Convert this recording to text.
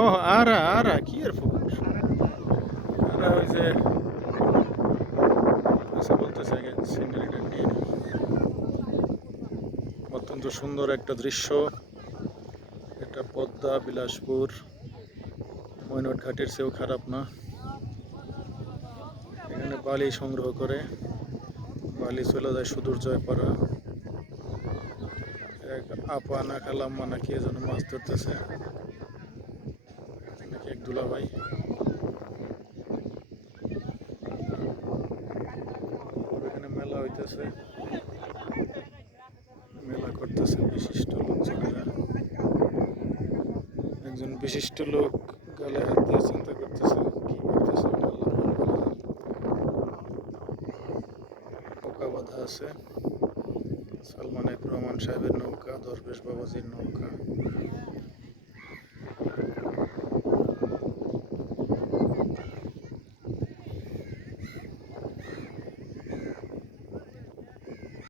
ও আরা আরা কি এর পুকুর আরা ওই যে বলতেছে নিয়ে। অত্যন্ত সুন্দর একটা দৃশ্য এটা পদ্মা বিলাসপুর ময়নট ঘাটের চেয়েও খারাপ না এখানে বালি সংগ্রহ করে। বালি চলে যায় সুদূর জয়পাড়া। এক আপা না খালাম্মা না কে যেন মাছ ধরতেছে। নাকি এক দুলা ভাই এখানে মেলা হইতেছে। মেলা করতেছে বিশিষ্ট লোকজনেরা একজন বিশিষ্ট লোক গালে হাত দিয়ে চিন্তা করতেছে, কি করতেছে নৌকা বাঁধা আছে। সালমান রহমান সাহেবের নৌকা, দরবেশ বাবাজির নৌকা।